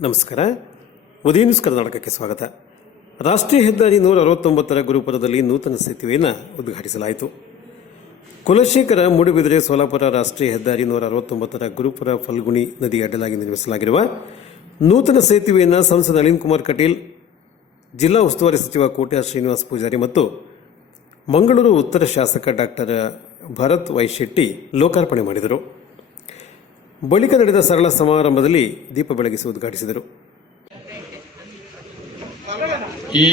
ನಮಸ್ಕಾರ. ಉದಯ ನ್ಯೂಸ್ ಕರ್ನಾಟಕಕ್ಕೆ ಸ್ವಾಗತ. ರಾಷ್ಟ್ರೀಯ ಹೆದ್ದಾರಿ 169ರ ಗುರುಪುರದಲ್ಲಿ ನೂತನ ಸೇತುವೆಯನ್ನು ಉದ್ಘಾಟಿಸಲಾಯಿತು. ಕುಲಶೇಖರ ಮೂಡುಬಿದಿರೆ ಸೋಲಾಪುರ ರಾಷ್ಟ್ರೀಯ ಹೆದ್ದಾರಿ 169ರ ಗುರುಪುರ ಫಲ್ಗುಣಿ ನದಿ ಅಡ್ಡಲಾಗಿ ನಿರ್ಮಿಸಲಾಗಿರುವ ನೂತನ ಸೇತುವೆಯನ್ನು ಸಂಸದ ನಳಿನ್ ಕುಮಾರ್ ಕಟೀಲ್, ಜಿಲ್ಲಾ ಉಸ್ತುವಾರಿ ಸಚಿವ ಕೋಟ್ಯಾ ಶ್ರೀನಿವಾಸ ಪೂಜಾರಿ ಮತ್ತು ಮಂಗಳೂರು ಉತ್ತರ ಶಾಸಕ ಡಾಕ್ಟರ್ ಭರತ್ ವೈ ಶೆಟ್ಟಿ ಲೋಕಾರ್ಪಣೆ ಮಾಡಿದರು. ಬಳಿಕ ನಡೆದ ಸರಳ ಸಮಾರಂಭದಲ್ಲಿ ದೀಪ ಬೆಳಗಿಸಿ ಉದ್ಘಾಟಿಸಿದರು. ಈ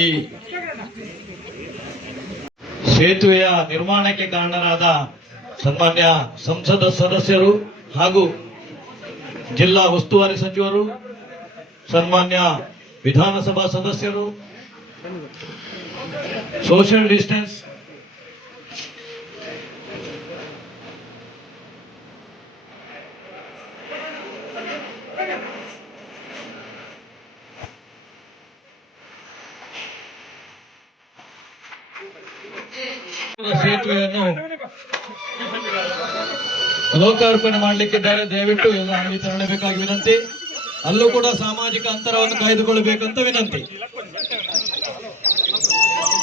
ಸೇತುವೆಯ ನಿರ್ಮಾಣಕ್ಕೆ ಕಾರಣರಾದ ಸನ್ಮಾನ್ಯ ಸಂಸದ ಸದಸ್ಯರು ಹಾಗೂ ಜಿಲ್ಲಾ ಉಸ್ತುವಾರಿ ಸಚಿವರು, ಸನ್ಮಾನ್ಯ ವಿಧಾನಸಭಾ ಸದಸ್ಯರು, ಸೋಷಿಯಲ್ ಡಿಸ್ಟೆನ್ಸ್ ಸೇತುವೆಯನ್ನು ಲೋಕಾರ್ಪಣೆ ಮಾಡಲಿಕ್ಕಿದ್ದಾರೆ. ದಯವಿಟ್ಟು ಎಲ್ಲ ಅಂಗಡಿ ತೆರಳಬೇಕಾಗಿ ವಿನಂತಿ. ಅಲ್ಲೂ ಕೂಡ ಸಾಮಾಜಿಕ ಅಂತರವನ್ನು ಕಾಯ್ದುಕೊಳ್ಳಬೇಕಂತ ವಿನಂತಿ.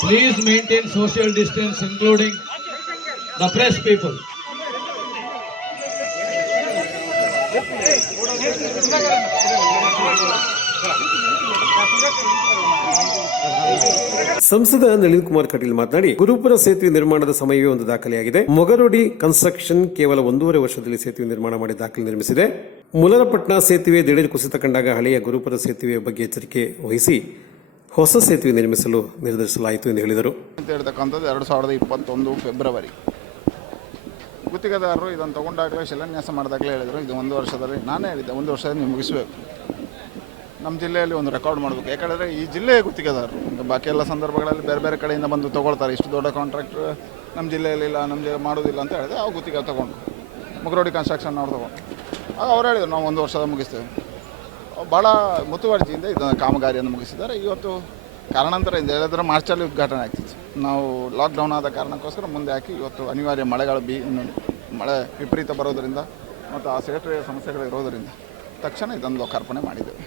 Please maintain social distance including the press people. ಸಂಸದ ನಳಿನ್ ಕುಮಾರ್ ಕಟೀಲ್ ಮಾತನಾಡಿ, ಗುರುಪುರ ಸೇತುವೆ ನಿರ್ಮಾಣದ ಸಮಯವೇ ಒಂದು ದಾಖಲೆಯಾಗಿದೆ. ಮೊಗರೋಡಿ ಕನ್ಸ್ಟ್ರಕ್ಷನ್ ಕೇವಲ 1.5 ವರ್ಷದಲ್ಲಿ ಸೇತುವೆ ನಿರ್ಮಾಣ ಮಾಡಿ ದಾಖಲೆ ನಿರ್ಮಿಸಿದೆ. ಮುಲರಪಟ್ನ ಸೇತುವೆ ದಿಢೀರ್ ಕುಸಿತ ಕಂಡಾಗ ಹಳೆಯ ಗುರುಪುರ ಸೇತುವೆಯ ಬಗ್ಗೆ ಎಚ್ಚರಿಕೆ ವಹಿಸಿ ಹೊಸ ಸೇತುವೆ ನಿರ್ಮಿಸಲು ನಿರ್ಧರಿಸಲಾಯಿತು ಎಂದು ಹೇಳಿದರು. 2021 ಫೆಬ್ರವರಿ ಗುತ್ತಿಗೆದಾರರು ಇದನ್ನು ತಗೊಂಡಾಗಲೇ ಶಿಲಾನ್ಯಾಸ ಮಾಡಿದಾಗಲೇ ಹೇಳಿದರು, ಇದು 1 ವರ್ಷದಲ್ಲಿ, ನಾನೇ ಹೇಳಿದ್ದೆ 1 ವರ್ಷದಲ್ಲಿ ನೀವು ಮುಗಿಸಬೇಕು, ನಮ್ಮ ಜಿಲ್ಲೆಯಲ್ಲಿ ಒಂದು ರೆಕಾರ್ಡ್ ಮಾಡಬೇಕು. ಯಾಕಂದರೆ ಈ ಜಿಲ್ಲೆಯ ಗುತ್ತಿಗೆದಾರರು ಬಾಕಿ ಎಲ್ಲ ಸಂದರ್ಭಗಳಲ್ಲಿ ಬೇರೆ ಬೇರೆ ಕಡೆಯಿಂದ ಬಂದು ತೊಗೊಳ್ತಾರೆ. ಇಷ್ಟು ದೊಡ್ಡ ಕಾಂಟ್ರಾಕ್ಟ್ ನಮ್ಮ ಜಿಲ್ಲೆಯಲ್ಲಿ ಇಲ್ಲ, ನಮ್ಮ ಜಿಲ್ಲೆ ಮಾಡೋದಿಲ್ಲ ಅಂತ ಹೇಳಿದೆ. ಅವು ಗುತ್ತಿಗೆ ತೊಗೊಂಡು ಮುಗರೋಡಿ ಕನ್ಸ್ಟ್ರಕ್ಷನ್ ಅವ್ರು ತೊಗೊಂಡು ಆಗ ಅವ್ರು ಹೇಳಿದ್ರು ನಾವು 1 ವರ್ಷದ ಮುಗಿಸ್ತೇವೆ. ಭಾಳ ಮುತುವರ್ಜಿಯಿಂದ ಇದನ್ನು ಕಾಮಗಾರಿಯನ್ನು ಮುಗಿಸಿದ್ದಾರೆ. ಇವತ್ತು ಕಾರಣಾಂತರದಿಂದ ಹೇಳಿದ್ರೆ ಮಾರ್ಚಲ್ಲಿ ಉದ್ಘಾಟನೆ ಆಗ್ತಿತ್ತು. ನಾವು ಲಾಕ್ಡೌನ್ ಆದ ಕಾರಣಕ್ಕೋಸ್ಕರ ಮುಂದೆ ಹಾಕಿ ಇವತ್ತು ಅನಿವಾರ್ಯ ಮಳೆಗಳು ಮಳೆ ವಿಪರೀತ ಬರೋದರಿಂದ ಮತ್ತು ಆ ಸೇತುವೆಯ ಸಮಸ್ಯೆಗಳು ಇರೋದರಿಂದ ತಕ್ಷಣ ಇದನ್ನು ಲೋಕಾರ್ಪಣೆ ಮಾಡಿದ್ದೇವೆ.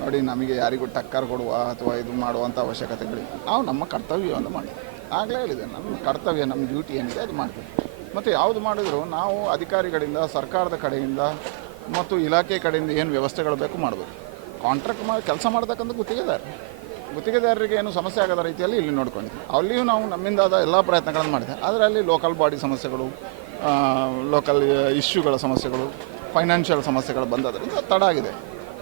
ನೋಡಿ, ನಮಗೆ ಯಾರಿಗೂ ಟಕ್ಕರ್ ಕೊಡುವ ಅಥವಾ ಇದು ಮಾಡುವಂಥ ಅವಶ್ಯಕತೆಗಳಿಲ್ಲ. ನಾವು ನಮ್ಮ ಕರ್ತವ್ಯವನ್ನು ಮಾಡ್ತೀವಿ. ಆಗಲೇ ಹೇಳಿದೆ, ನಮ್ಮ ಕರ್ತವ್ಯ, ನಮ್ಮ ಡ್ಯೂಟಿ ಏನಿದೆ ಅದು ಮಾಡ್ತೀವಿ. ಮತ್ತು ಯಾವುದು ಮಾಡಿದರೂ ನಾವು ಅಧಿಕಾರಿಗಳಿಂದ, ಸರ್ಕಾರದ ಕಡೆಯಿಂದ ಮತ್ತು ಇಲಾಖೆ ಕಡೆಯಿಂದ ಏನು ವ್ಯವಸ್ಥೆಗಳು ಬೇಕು ಮಾಡಬೇಕು. ಕಾಂಟ್ರಾಕ್ಟ್ ಮಾಡಿ ಕೆಲಸ ಮಾಡ್ತಕ್ಕಂಥ ಗುತ್ತಿಗೆದಾರರಿಗೆ ಏನು ಸಮಸ್ಯೆ ಆಗದ ರೀತಿಯಲ್ಲಿ ಇಲ್ಲಿ ನೋಡ್ಕೊಂಡಿದ್ವಿ. ಅಲ್ಲಿಯೂ ನಾವು ನಮ್ಮಿಂದಾದ ಎಲ್ಲ ಪ್ರಯತ್ನಗಳನ್ನು ಮಾಡಿದೆ. ಆದರೆ ಅಲ್ಲಿ ಲೋಕಲ್ ಬಾಡಿ ಸಮಸ್ಯೆಗಳು, ಲೋಕಲ್ ಇಶ್ಯೂಗಳ ಸಮಸ್ಯೆಗಳು, ಫೈನಾನ್ಷಿಯಲ್ ಸಮಸ್ಯೆಗಳು ಬಂದದರಿಂದ ತಡ ಆಗಿದೆ.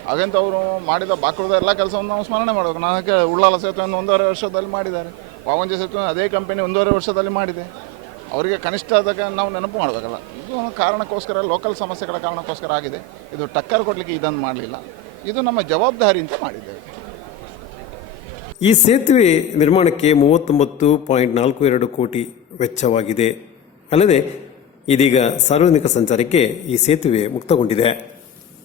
ಹಾಗಂತ ಅವರು ಮಾಡಿದ ಬಾಕುಳಿದ ಎಲ್ಲ ಕೆಲಸವನ್ನು ನಾವು ಸ್ಮರಣೆ ಮಾಡಬೇಕು. ನನಗೆ ಉಳ್ಳಾಲ ಸೇತುವೆಯನ್ನು 1.5 ವರ್ಷದಲ್ಲಿ ಮಾಡಿದ್ದಾರೆ. ಪಾವಂಜೆ ಸೇತುವೆ ಅದೇ ಕಂಪನಿ 1.5 ವರ್ಷದಲ್ಲಿ ಮಾಡಿದೆ. ಅವರಿಗೆ ಕನಿಷ್ಠ ಆದಾಗ ನಾವು ನೆನಪು ಮಾಡಬೇಕಲ್ಲ. ಇದು ಒಂದು ಕಾರಣಕ್ಕೋಸ್ಕರ, ಲೋಕಲ್ ಸಮಸ್ಯೆಗಳ ಕಾರಣಕ್ಕೋಸ್ಕರ ಆಗಿದೆ. ಇದು ಟಕ್ಕರ್ ಕೊಡಲಿಕ್ಕೆ ಇದನ್ನು ಮಾಡಲಿಲ್ಲ. ಇದು ನಮ್ಮ ಜವಾಬ್ದಾರಿ ಅಂತ ಮಾಡಿದ್ದೇವೆ. ಈ ಸೇತುವೆ ನಿರ್ಮಾಣಕ್ಕೆ 39.42 ಕೋಟಿ ವೆಚ್ಚವಾಗಿದೆ. ಅಲ್ಲದೆ ಇದೀಗ ಸಾರ್ವಜನಿಕ ಸಂಚಾರಕ್ಕೆ ಈ ಸೇತುವೆ ಮುಕ್ತಗೊಂಡಿದೆ.